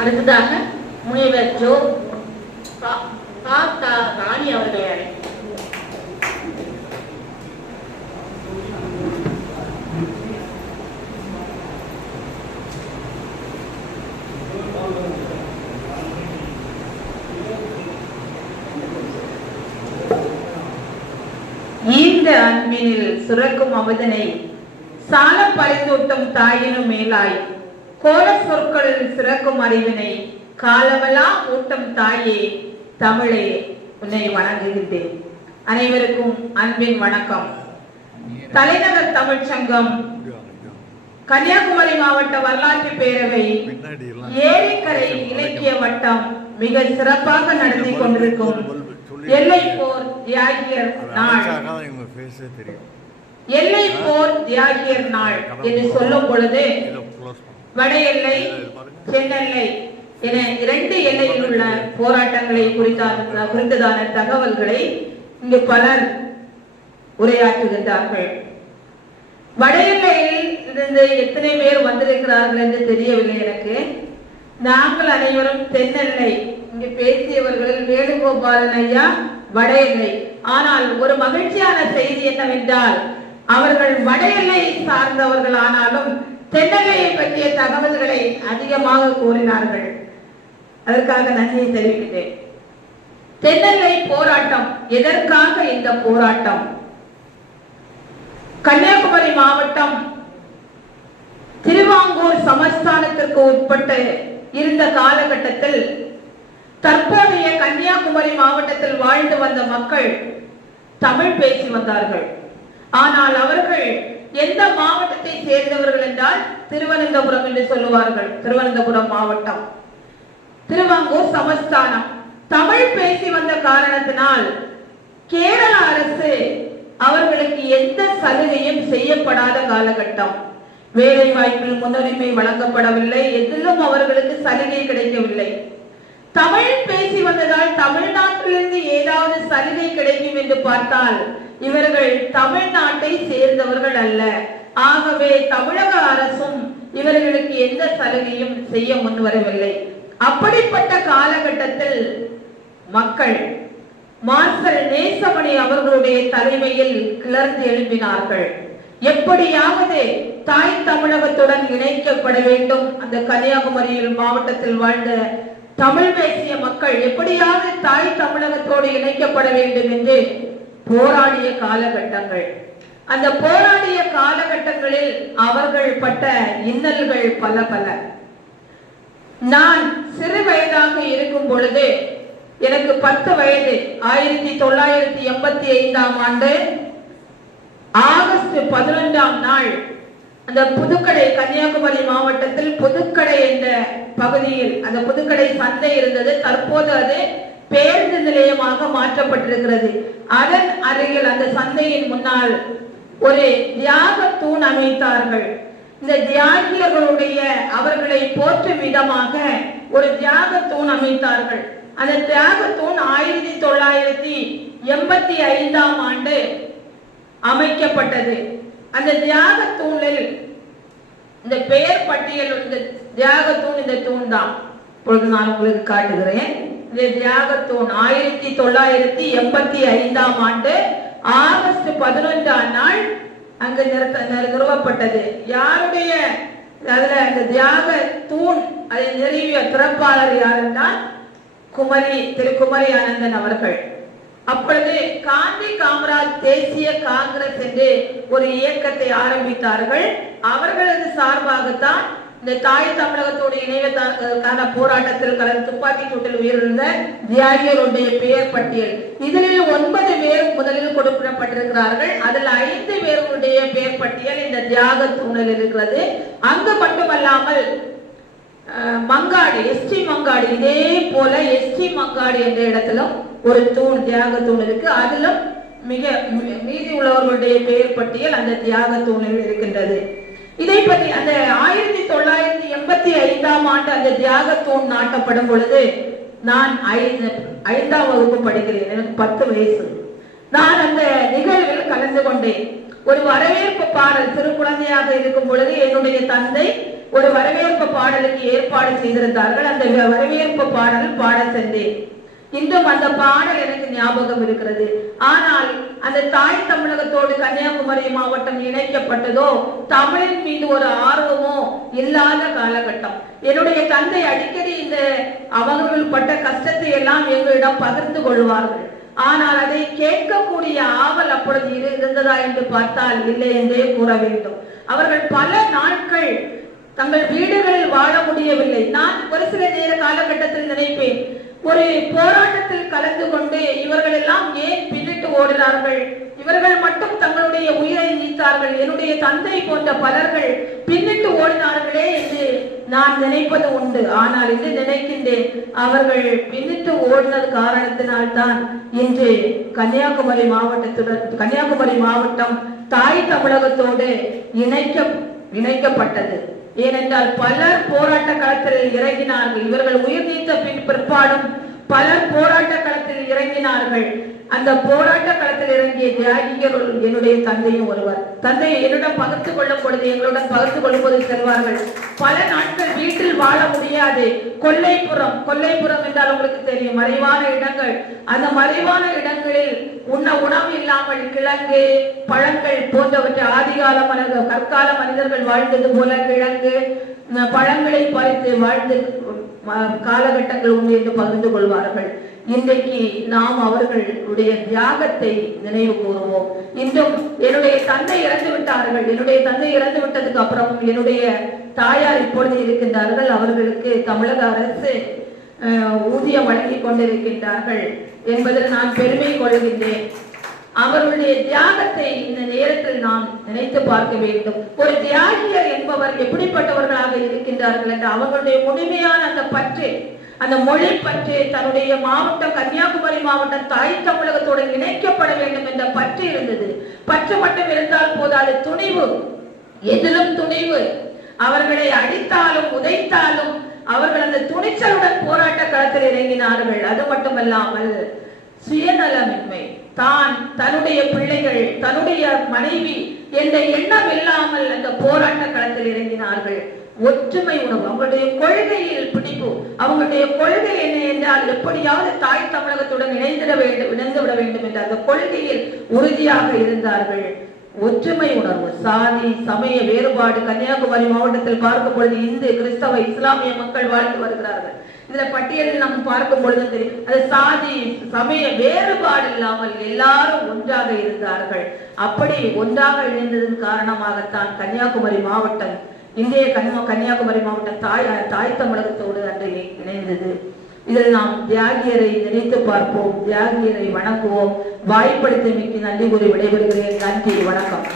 அடுத்ததாக முனைவர் ஜோ ராணி அவர்களை ஈந்த அன்பினில் சுரக்கும் அமுதனை சால பரிந்தூட்டும் தாயினும் மேலாய் கோல சொற்களில் சிறக்கும் அறிவினை காலமெல்லாம் ஊட்டும் தாயே தமிழே உன்னை வணங்குகின்றேன். அனைவருக்கும் அன்பின் வணக்கம். தலைநகர் தமிழ்ச் சங்கம், கன்னியாகுமரி மாவட்ட வரலாற்று பேரவை, ஏரிக்கரை இலக்கிய வட்டம் மிக சிறப்பாக நடத்தி கொண்டிருக்கும் எல்லை போர் தியாகியர் நாள், எல்லை போர் தியாகியர் நாள் என்று சொல்லும் பொழுது வட எல்லை, தென்னெல்லை என 2 எல்லையில் உள்ள போராட்டங்களை குறித்ததான தகவல்களை இங்கு பலர் உரையாற்றுகின்றார்கள். வட எல்லையில் இருந்து எத்தனை பேர் வந்திருக்கிறார்கள் என்று தெரியவில்லை எனக்கு. நாங்கள் அனைவரும் தென்னெல்லை. இங்கு பேசியவர்கள் வேணுகோபாலன் ஐயா வட எல்லை. ஆனால் ஒரு மகிழ்ச்சியான செய்தி என்னவென்றால், அவர்கள் வட எல்லையை சார்ந்தவர்கள் ஆனாலும் தென்னெல்லையை பற்றிய தகவல்களை அதிகமாக கூறினார்கள். அதற்காக நன்றியை தெரிவிக்கிறேன். தென்னெல்லை போராட்டம், எதற்காக இந்த போராட்டம்? கன்னியாகுமரி மாவட்டம் திருவாங்கூர் சமஸ்தானத்திற்கு உட்பட்டு இருந்த காலகட்டத்தில் தற்போதைய கன்னியாகுமரி மாவட்டத்தில் வாழ்ந்து வந்த மக்கள் தமிழ் பேசி வந்தார்கள். ஆனால் அவர்கள் எந்த மாவட்டத்தை சேர்ந்தவர்கள் என்றால் திருவனந்தபுரம் என்று சொல்லுவார்கள். திருவனந்தபுரம் மாவட்டம், திருவாங்கூர் சமஸ்தானம். தமிழ் பேசி வந்த காரணத்தினால் கேரள அரசு அவர்களுக்கு எந்த சலுகையும் செய்யப்படாத காலகட்டம். வேலை வாய்ப்பில் முன்னுரிமை வழங்கப்படவில்லை. எதிலும் அவர்களுக்கு சலுகை கிடைக்கவில்லை. தமிழ் பேசி வந்ததால் தமிழ்நாட்டிலிருந்து ஏதாவது சலுகை கிடைக்கும் என்று பார்த்தால் இவர்கள் தமிழ்நாட்டை சேர்ந்தவர்கள் அல்ல. ஆகவே தமிழக அரசும் இவர்களுக்கு எந்த சலுகையும் செய்ய முன்வரவில்லை. அப்படிப்பட்ட காலகட்டத்தில் மக்கள் மார்ஷல் நேசமணி அவர்களுடைய தலைமையில் கிளர்ந்து எழுப்பினார்கள். எப்படியாவது தாய் தமிழகத்துடன் இணைக்கப்பட வேண்டும். அந்த கன்னியாகுமரியில் மாவட்டத்தில் வாழ்ந்த தமிழ் பேசிய மக்கள் எப்படியாவது தாய் தமிழகத்தோடு இணைக்கப்பட வேண்டும் என்று போராடிய காலகட்டங்கள். அந்த போராடிய காலகட்டங்களில் அவர்கள் பட்ட இன்னல்கள் பல பல. நான் சிறு வயதாக இருக்கும் பொழுது, எனக்கு 10 வயது, 1985ஆம் ஆண்டு ஆகஸ்ட் 11ஆம் நாள் அந்த புதுக்கடை, கன்னியாகுமரி மாவட்டத்தில் புதுக்கடை என்ற பகுதியில் அந்த புதுக்கடை சந்தை இருந்தது. தற்போது அது பேருந்து நிலையமாக மாற்றப்பட்டிருக்கிறது. அதன் அருகில் அந்த சந்தையின் முன்னால் ஒரு தியாக தூண் அமைத்தார்கள். இந்த தியாகியர்களுடைய அவர்களை போற்றும் விதமாக ஒரு தியாக தூண் அமைத்தார்கள். அந்த தியாக தூண் 1985ஆம் ஆண்டு அமைக்கப்பட்டது. அந்த தியாக தூணில் இந்த பெயர் பட்டியல், இந்த தியாக தூண், இந்த தூண் தான் இப்பொழுது நான் உங்களுக்கு காட்டுகிறேன். இந்த தியாக தூண் 1985ஆம் ஆண்டு ஆகஸ்ட் 11ஆம் நாள் அங்கு நிறுவப்பட்டது. யாருடைய அதுல அந்த தியாக தூண் அதை நிறுவிய திறப்பாளர் யார் என்றால் திரு குமரி ஆனந்தன் அவர்கள். அப்பொழுது காந்தி காமராஜ் தேசிய காங்கிரஸ் என்று ஒரு இயக்கத்தை ஆரம்பித்தார்கள். அவர்களது சார்பாகத்தான் இந்த தாய் தமிழகத்தோடு இணைவதற்கான போராட்டத்தில் கலந்து துப்பாக்கி சூட்டில் உயிரிழந்த தியாகியருடைய பெயர் பட்டியல். இதில் 9 பேர் முதலில் கொடுக்கப்பட்டிருக்கிறார்கள். அதில் 5 பேருடைய பெயர் பட்டியல் இந்த தியாக தூணில் இருக்கிறது. அங்கு மட்டுமல்லாமல் மங்காடி, எஸ்டி மங்காடி, இதே போல எஸ்டி மங்காடி என்ற இடத்திலும் ஒரு தூண், தியாக தூண் இருக்கு. அதிலும் மிக மீதி உள்ளவர்களுடைய பெயர் பட்டியல் அந்த தியாக தூணில் இருக்கின்றது. இதை பற்றி அந்த 1985ஆம் ஆண்டு அந்த தியாக தூண் நாட்டப்படும் பொழுது நான் 5ஆம் வகுப்பு படிக்கிறேன். எனக்கு 10 வயசு. நான் அந்த நிகழ்வில் கலந்து கொண்டேன். ஒரு வரவேற்பு பாடல், சிறு குழந்தையாக இருக்கும் பொழுது என்னுடைய தந்தை ஒரு வரவேற்பு பாடலுக்கு ஏற்பாடு செய்திருந்தார்கள். அந்த வரவேற்பு பாடல் பாட சென்றேன். இன்றும் அந்த பாடல் எனக்கு ஞாபகம் இருக்கிறது. ஆனால் அந்த தாய் தமிழகத்தோடு கன்னியாகுமரி மாவட்டம் இணைக்கப்பட்டதோ தமிழின் மீது ஒரு ஆர்வமோ இல்லாத காலகட்டம். என்னுடைய தந்தை அடிக்கடி இந்த அவர்கள் பட்ட கஷ்டத்தை எல்லாம் எங்களிடம் பகிர்ந்து கொள்வார்கள். ஆனால் அதை கேட்கக்கூடிய ஆவல் அப்பொழுது இருந்ததா என்று பார்த்தால் இல்லை என்றே கூற வேண்டும். அவர்கள் பல நாட்கள் தங்கள் வீடுகளில் வாழ முடியவில்லை. நான் ஒரு சில நேர காலகட்டத்தில் நினைப்பேன், ஒரு போராட்டத்தில் கலந்து கொண்டு இவர்கள் எல்லாம் ஏன் பின்னிட்டு ஓடினார்கள், இவர்கள் மட்டும் தங்களுடைய உயிரை நீத்தார்கள், என்னுடைய தந்தை போன்ற பலர்கள் பின்னிட்டு ஓடினார்களே என்று நான் நினைப்பது உண்டு. ஆனால் இன்று நினைக்கின்றேன், அவர்கள் பின்னிட்டு ஓடினது காரணத்தினால்தான் இன்று கன்னியாகுமரி மாவட்டம் தாய் தமிழகத்தோடு இணைக்கப்பட்டது. ஏனென்றால் பலர் போராட்ட களத்தில் இறங்கினார்கள். இவர்கள் உயிர் நீத்த பிற்பாடும் பலர் போராட்ட களத்தில் இறங்கினார்கள். அந்த போராட்ட களத்தில் இறங்கிய தியாகிகள் என்னுடைய தந்தையும் ஒருவர். தந்தையை என்னிடம் பகிர்ந்து கொள்ளும் பொழுது, எங்களுடன் பகிர்ந்து கொள்ளும் போது செல்வார்கள், பல நாட்கள் வீட்டில் வாழ முடியாது. கொல்லைப்புறம் என்றால் உங்களுக்கு தெரியும், மறைவான இடங்கள். அந்த மறைவான இடங்களில் உணவு இல்லாமல் கிழங்கு பழங்கள் போன்றவற்றை ஆதிகால கற்கால மனிதர்கள் வாழ்ந்தது போல கிழங்கு பழங்களை பறித்து வாழ்ந்து காலகட்டங்கள் உண்டு என்று பகிர்ந்து கொள்வார்கள். இன்றைக்கு நாம் அவர்களுடைய தியாகத்தை நினைவு கூறுவோம். இன்றும் என்னுடைய தந்தை இறந்து விட்டார்கள். என்னுடைய தந்தை இறந்து விட்டதுக்கு அப்புறம் என்னுடைய தாயார் இப்பொழுது இருக்கின்றார்கள். அவர்களுக்கு தமிழக அரசு ஊதியம் வழங்கி கொண்டிருக்கின்றார்கள் என்பதில் நான் பெருமை கொள்கின்றேன். அவர்களுடைய தியாகத்தை இந்த நேரத்தில் நாம் நினைத்து பார்க்க வேண்டும். ஒரு தியாகியர் என்பவர் எப்படிப்பட்டவர்களாக இருக்கின்றார்கள் என்று அவர்களுடைய முழுமையான அந்த பற்று, அந்த மொழி பற்று, தன்னுடைய மாவட்டம் கன்னியாகுமரி மாவட்டம் தாய் தமிழகத்தோடு இணைக்கப்பட வேண்டும் என்ற பற்று இருந்தது. பற்று மட்டும் இருந்தால் போதாது, துணிவு, எதிலும் துணிவு. அவர்களை அடித்தாலும் உதைத்தாலும் அவர்கள் அந்த துணிச்சலுடன் போராட்ட களத்தில் இறங்கினார்கள். அது மட்டுமல்லாமல் சுயநலமின்மை, தன்னுடைய பிள்ளைகள், தன்னுடைய மனைவி என்ற எண்ணம் இல்லாமல் அந்த போராட்ட களத்தில் இறங்கினார்கள். ஒற்றுமை உணவு, அவங்களுடைய கொள்கையில் பிடிப்பு. அவங்களுடைய கொள்கை என்ன என்றால், எப்படியாவது தாய் தமிழகத்துடன் இணைந்து விட வேண்டும் என்ற அந்த கொள்கையில் உறுதியாக இருந்தார்கள். ஒற்றுமை உணர்வு, சாதி சமய வேறுபாடு கன்னியாகுமரி மாவட்டத்தில் பார்க்கும் பொழுது இந்து கிறிஸ்தவ இஸ்லாமிய மக்கள் வாழ்ந்து வருகிறார்கள். இதுல பட்டியலில் நாம் பார்க்கும் பொழுது தெரியும், அது சாதி சமய வேறுபாடு இல்லாமல் எல்லாரும் ஒன்றாக இருந்தார்கள். அப்படி ஒன்றாக இணைந்ததன் காரணமாகத்தான் கன்னியாகுமரி மாவட்டம், இந்திய கன்னியாகுமரி மாவட்டம் தாய் தமிழகத்தோடு அன்று இணைந்தது. இதில் நாம் தியாகியரை நினைத்து பார்ப்போம், தியாகியரை வணங்குவோம். வாய்ப்படுத்தமைக்கு நன்றி கூறி விடைபெறுகிறேன். நன்றி, வணக்கம்.